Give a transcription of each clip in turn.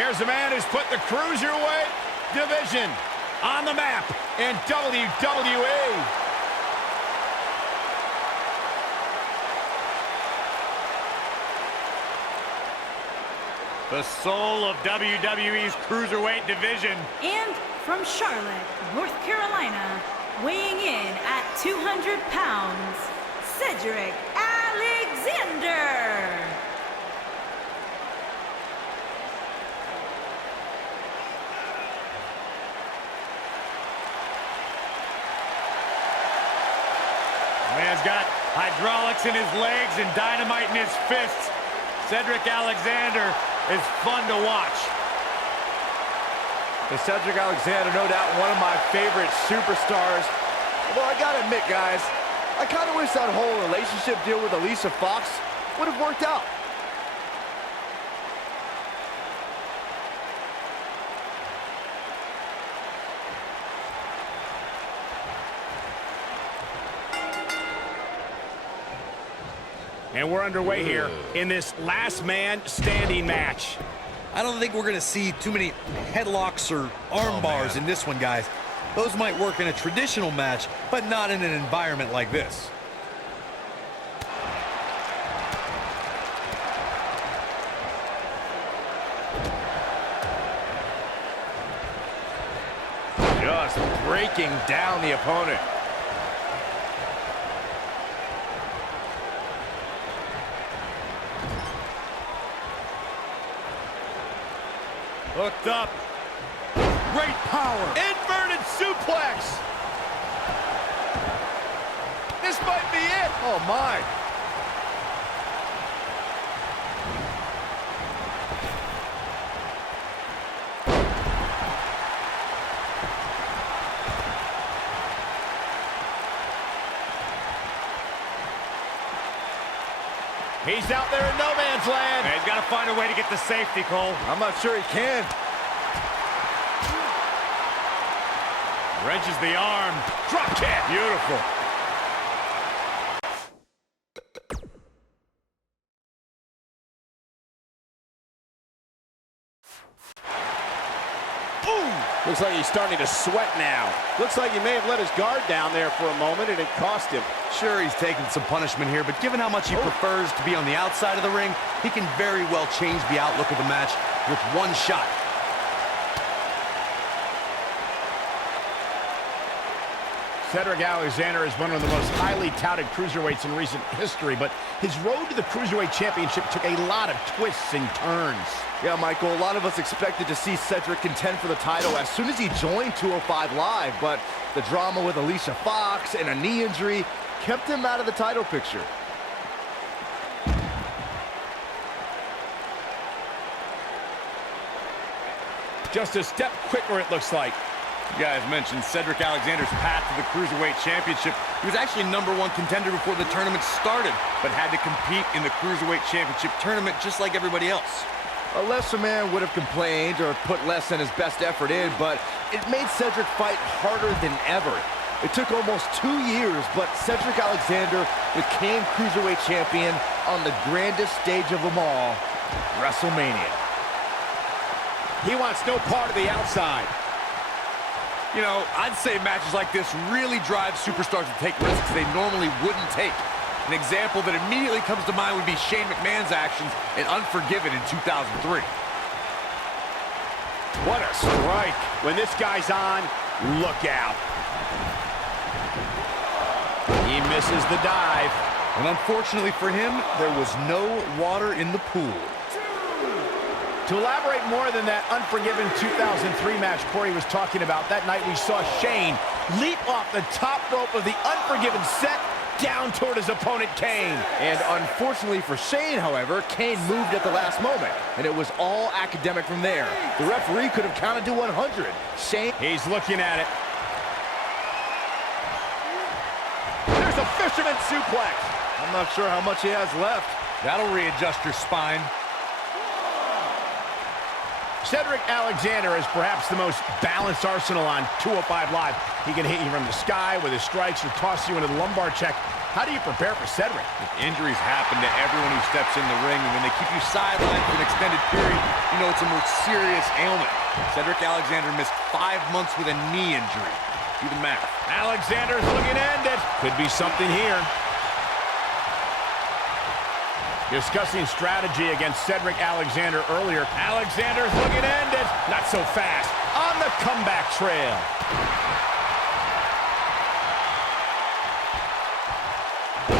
Here's a man who's put the cruiserweight division on the map in WWE. The soul of WWE's cruiserweight division. And from Charlotte, North Carolina, weighing in at 200 pounds, Cedric Alexander. Man's got hydraulics in his legs and dynamite in his fists. Cedric Alexander is fun to watch. Cedric Alexander, no doubt one of my favorite superstars. Although I gotta admit, guys, I kind of wish that whole relationship deal with Alicia Fox would have worked out. And we're underway here in this last man standing match. I don't think we're going to see too many headlocks or arm bars in this one, guys. Those might work in a traditional match, but not in an environment like this. Just breaking down the opponent. Hooked up. Great power. Inverted suplex. This might be it. Oh, my. He's out there in no man's land. And he's got to find a way to get the safety, Cole. I'm not sure he can. Wrenches the arm. Drop kick. Beautiful. Looks like he's starting to sweat now. Looks like he may have let his guard down there for a moment, and it cost him. Sure, he's taking some punishment here, but given how much he prefers to be on the outside of the ring, he can very well change the outlook of the match with one shot. Cedric Alexander is one of the most highly touted cruiserweights in recent history, but his road to the Cruiserweight Championship took a lot of twists and turns. Yeah, Michael, a lot of us expected to see Cedric contend for the title as soon as he joined 205 Live, but the drama with Alicia Fox and a knee injury kept him out of the title picture. Just a step quicker, it looks like. You guys mentioned Cedric Alexander's path to the Cruiserweight Championship. He was actually #1 contender before the tournament started, but had to compete in the Cruiserweight Championship tournament just like everybody else. A lesser man would have complained or put less than his best effort in, but it made Cedric fight harder than ever. It took almost 2 years, but Cedric Alexander became Cruiserweight Champion on the grandest stage of them all, WrestleMania. He wants no part of the outside. You know, I'd say matches like this really drive superstars to take risks they normally wouldn't take. An example that immediately comes to mind would be Shane McMahon's actions in Unforgiven in 2003. What a strike. When this guy's on, look out. He misses the dive. And unfortunately for him, there was no water in the pool. To elaborate more than that Unforgiven 2003 match Corey was talking about, that night we saw Shane leap off the top rope of the Unforgiven set down toward his opponent, Kane. And unfortunately for Shane, however, Kane moved at the last moment, and it was all academic from there. The referee could have counted to 100. Shane... He's looking at it. There's a fisherman suplex. I'm not sure how much he has left. That'll readjust your spine. Cedric Alexander is perhaps the most balanced arsenal on 205 Live. He can hit you from the sky with his strikes or toss you into the lumbar check. How do you prepare for Cedric? Injuries happen to everyone who steps in the ring, and when they keep you sidelined for an extended period, you know it's a more serious ailment. Cedric Alexander missed 5 months with a knee injury. Do the math. Alexander's looking to end it. Could be something here. Discussing strategy against Cedric Alexander earlier. Alexander's looking to end it. Not so fast. On the comeback trail.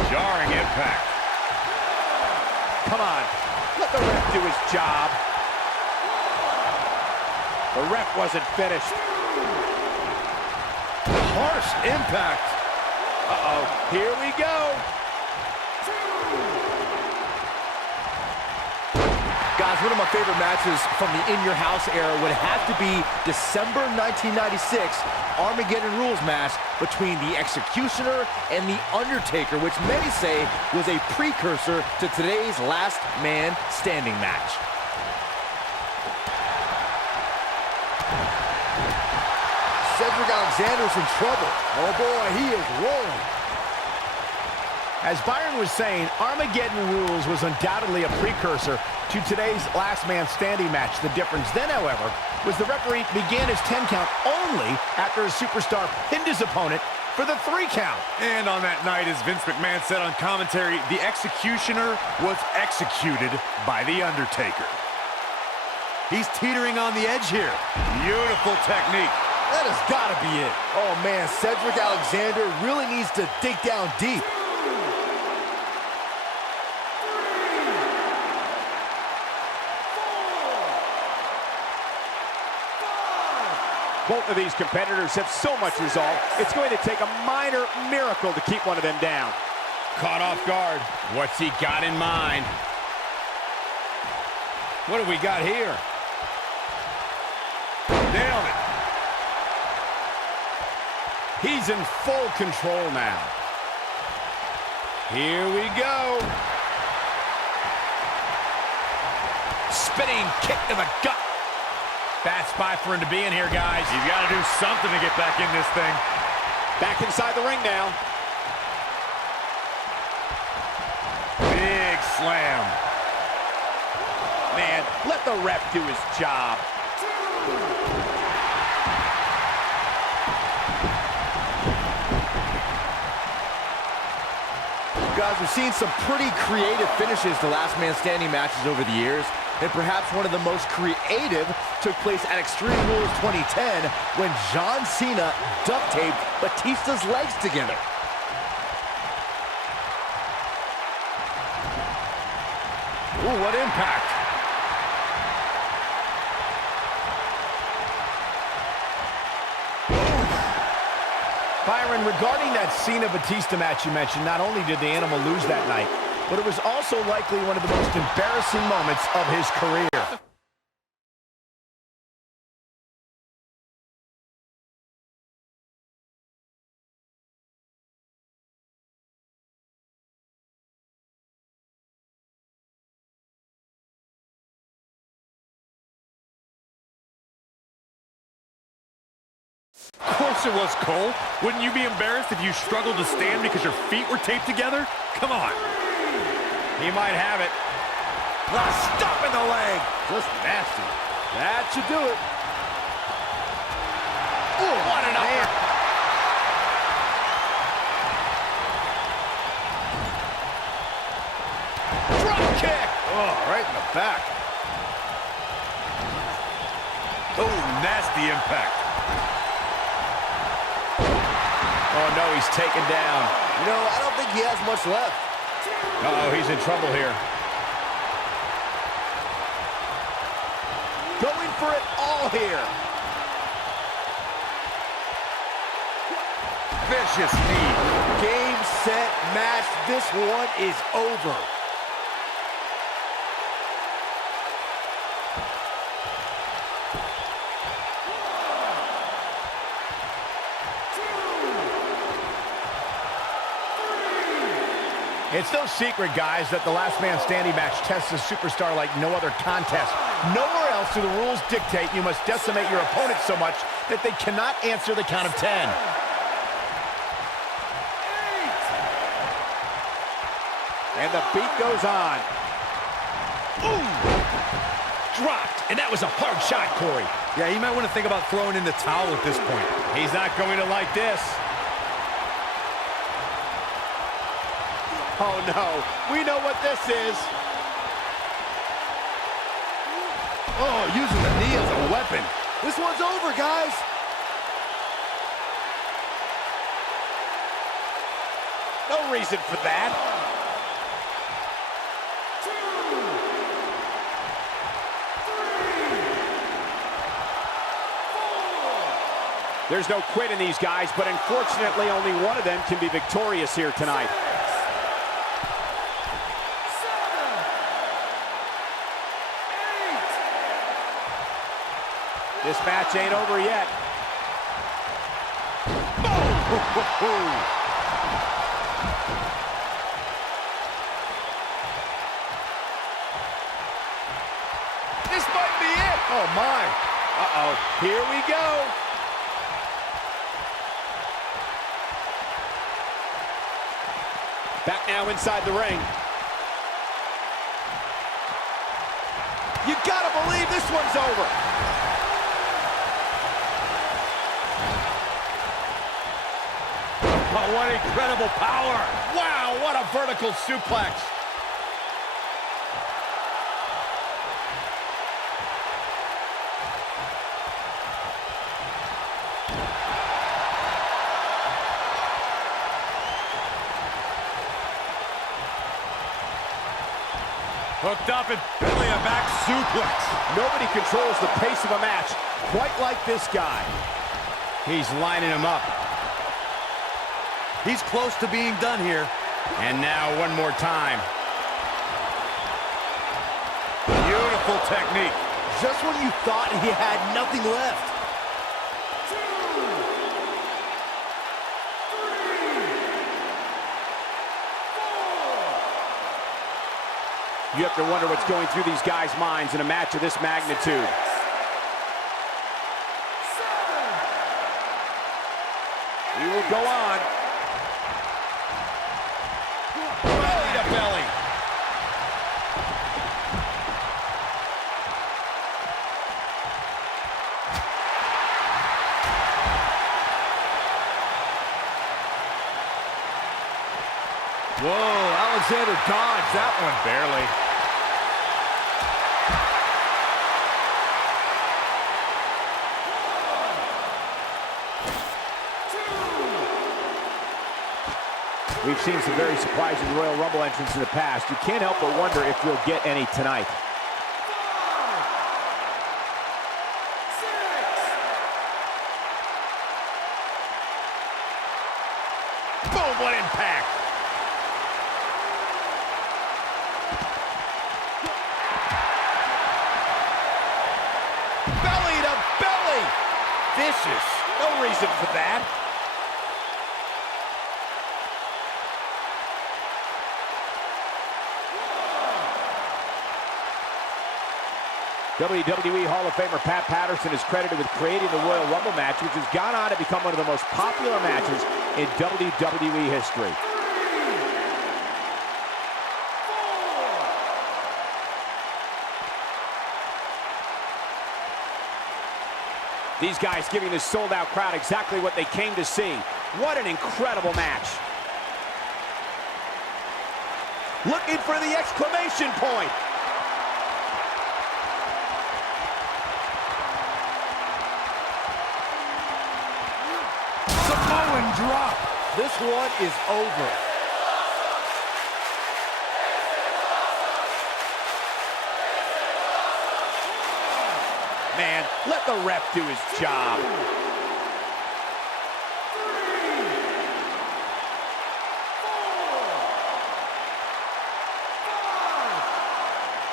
Jarring impact. Come on. Let the ref do his job. The ref wasn't finished. Harsh impact. Uh-oh. Here we go. Guys, one of my favorite matches from the In Your House era would have to be December 1996 Armageddon Rules match between the Executioner and the Undertaker, which many say was a precursor to today's Last Man Standing match. Cedric Alexander's in trouble. Oh boy, he is rolling. As Byron was saying, Armageddon Rules was undoubtedly a precursor to today's Last Man Standing match. The difference then, however, was the referee began his 10 count only after a superstar pinned his opponent for the 3 count. And on that night, as Vince McMahon said on commentary, the Executioner was executed by the Undertaker. He's teetering on the edge here. Beautiful technique. That has got to be it. Oh man, Cedric Alexander really needs to dig down deep. Both of these competitors have so much resolve, it's going to take a minor miracle to keep one of them down. Caught off guard. What's he got in mind? What do we got here? Nailed it. He's in full control now. Here we go. Spinning kick to the gut. Bad spot for him to be in here, guys. You've got to do something to get back in this thing. Back inside the ring now. Big slam. Man, let the ref do his job. Guys, we've seen some pretty creative finishes to Last Man Standing matches over the years, and perhaps one of the most creative took place at Extreme Rules 2010 when John Cena duct taped Batista's legs together. Ooh, what impact. Byron, regarding that Cena-Batista match you mentioned, not only did the Animal lose that night, but it was also likely one of the most embarrassing moments of his career. Of course it was, Cole. Wouldn't you be embarrassed if you struggled to stand because your feet were taped together? Come on. He might have it. The stop in the leg. Just nasty. That should do it. Ooh, what an upper. Drop kick. Oh, right in the back. Oh, nasty impact. Oh, no, he's taken down. You know, I don't think he has much left. Uh-oh, he's in trouble here. Going for it all here. Vicious knee. Game, set, match. This one is over. It's no secret, guys, that the Last Man Standing match tests a superstar like no other contest. Nowhere else do the rules dictate you must decimate your opponent so much that they cannot answer the count of 10. And the beat goes on. Ooh! Dropped, and that was a hard shot, Corey. Yeah, he might want to think about throwing in the towel at this point. He's not going to like this. Oh, no. We know what this is. Oh, using the knee as a weapon. This one's over, guys. No reason for that. There's no quit in these guys, but unfortunately only one of them can be victorious here tonight. This match ain't over yet. This might be it. Oh, my. Uh-oh. Here we go. Back now inside the ring. You gotta believe this one's over. Oh, what incredible power. Wow, what a vertical suplex. Hooked up and belly a back suplex. Nobody controls the pace of a match quite like this guy. He's lining him up. He's close to being done here. And now one more time. Beautiful technique. Just when you thought he had nothing left. You have to wonder what's going through these guys' minds in a match of this magnitude. We will go on. Belly to belly. Whoa, Alexander dodged that one barely. We've seen some very surprising Royal Rumble entrants in the past. You can't help but wonder if we'll get any tonight. Boom, what impact! Belly to belly! Vicious. No reason for that. WWE Hall of Famer Pat Patterson is credited with creating the Royal Rumble match, which has gone on to become one of the most popular matches in WWE history. These guys giving this sold-out crowd exactly what they came to see. What an incredible match. Looking for the exclamation point. Samoan drop. This one is over. Man, let the ref do his job.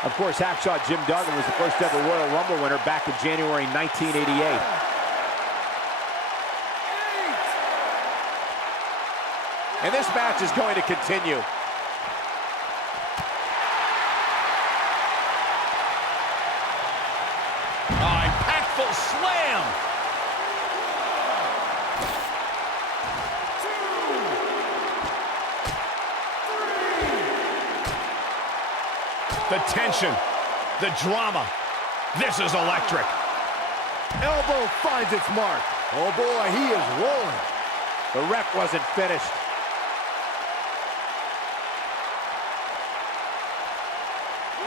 Of course, Hacksaw Jim Duggan was the first ever Royal Rumble winner back in January 1988. And this match is going to continue. The tension, the drama. This is electric. Elbow finds its mark. Oh boy, he is rolling. The ref wasn't finished.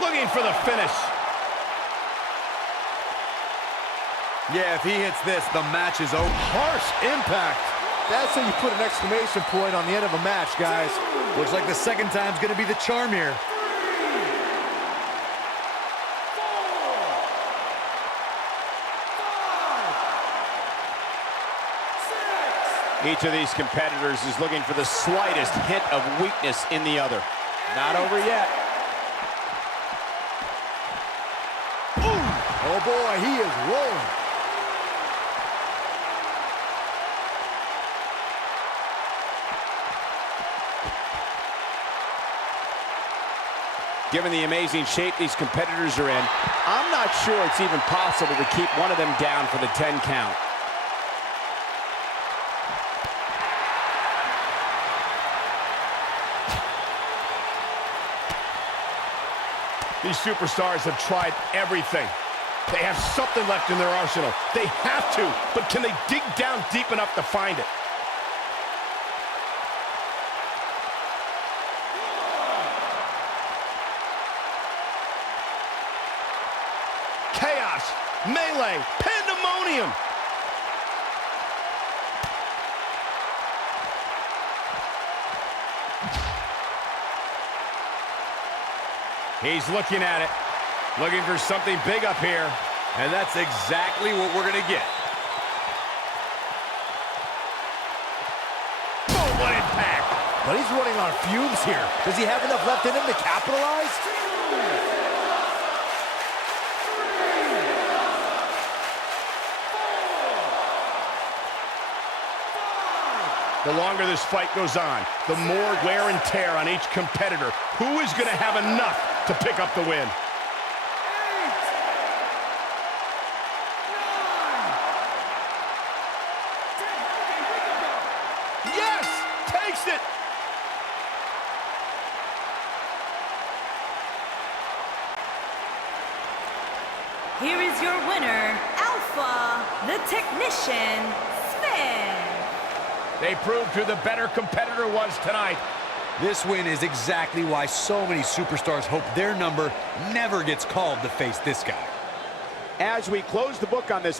Looking for the finish. Yeah, if he hits this, the match is over. Harsh impact. That's how you put an exclamation point on the end of a match, guys. Looks like the second time's gonna be the charm here. Each of these competitors is looking for the slightest hint of weakness in the other. Not over yet. Oh boy, he is rolling. Given the amazing shape these competitors are in, I'm not sure it's even possible to keep one of them down for the 10 count. These superstars have tried everything. They have something left in their arsenal. They have to, but can they dig down deep enough to find it? Chaos, melee, pandemonium. He's looking at it, looking for something big up here. And that's exactly what we're gonna get. Oh, what impact! But he's running on fumes here. Does he have enough left in him to capitalize? The longer this fight goes on, the more wear and tear on each competitor. Who is going to have enough to pick up the win? 8, 9, 10. Yes! Takes it! Here is your winner, Alpha, the Technician, Smith. They proved who the better competitor was tonight. This win is exactly why so many superstars hope their number never gets called to face this guy. As we close the book on this